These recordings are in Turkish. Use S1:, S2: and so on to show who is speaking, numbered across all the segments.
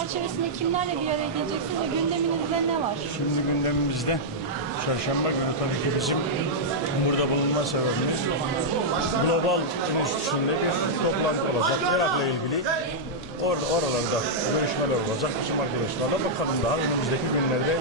S1: içerisinde kimlerle bir araya geleceksiniz ve gündeminizde ne var?
S2: Şimdi gündemimizde çarşamba günü tabii ki bizim burada bulunma sebebimiz Global Enstitüsü'nde bir toplantı olacak. Irak'la ilgili orada oralarda görüşmeler olacak. Bizim arkadaşlarla bakalım daha önümüzdeki günlerde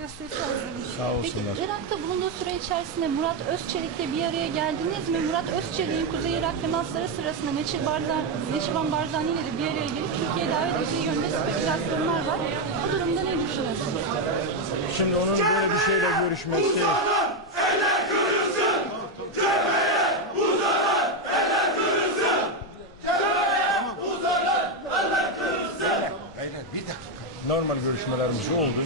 S1: gösterisi hazırlamış.
S2: Sağ olsunlar.
S1: Peki Irak'ta bulunduğu süre içerisinde Murat Özçelik'le bir araya geldiniz mi? Murat Özçelik'in Kuzey Irak temasları sırasında Neçir Barzani, Neçirvan Barzani ile de bir araya gelip Türkiye'ye davet ettiği yönde spekülasyonlar var. Bu durumda ne düşünüyorsunuz?
S2: Şimdi onun böyle bir şeyle görüşmesi normal görüşmelerimiz oldu.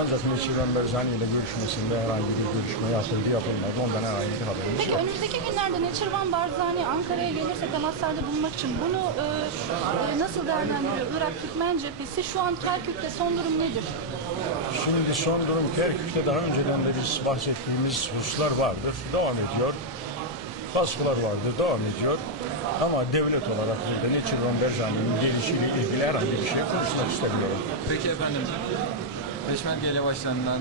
S2: Ancak Neçirvan Berzani ile görüşmesinde herhangi bir görüşme yapıldı yapılmadı. Ondan herhangi bir haberimiz
S1: Peki
S2: yok.
S1: önümüzdeki günlerde Neçirvan Barzani Ankara'ya gelirse temaslarda bulunmak için bunu e, e, nasıl değerlendiriyor Irak Türkmen cephesi? Şu an Kerkük'te son durum nedir?
S2: Şimdi son durum Kerkük'te daha önceden de biz bahsettiğimiz hususlar vardır. Devam ediyor. Baskılar vardır, devam ediyor. Ama devlet olarak burada Neçirvan Berzani'nin gelişiyle ilgili herhangi bir şey konuşmak istemiyorum.
S3: Peki efendim, Peşmerge ile başlarından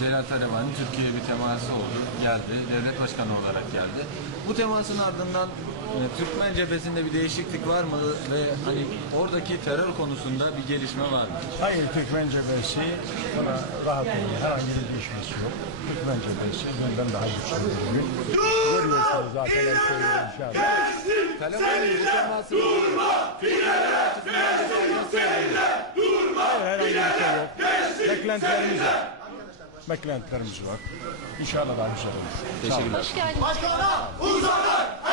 S3: Celal Taleban'ın Türkiye'ye bir teması oldu, geldi, devlet başkanı olarak geldi. Bu temasın ardından e, Türkmen cephesinde bir değişiklik var mı ve hani oradaki terör konusunda bir gelişme var mı?
S2: Hayır Türkmen cephesi buna rahat olun. Herhangi bir değişmesi yok. Türkmen cephesi dünden daha güçlü bir gün. Görüyorsunuz zaten her şeyi inşallah.
S3: Taleban'ın bu
S4: Durma finale Mersin'in seninle durma
S2: Herhangi bir şey yok. Beklentilerimiz var. Beklentilerimiz var. İnşallah daha güzel olur. Olun.
S1: Hoş geldiniz.
S4: Başkana eller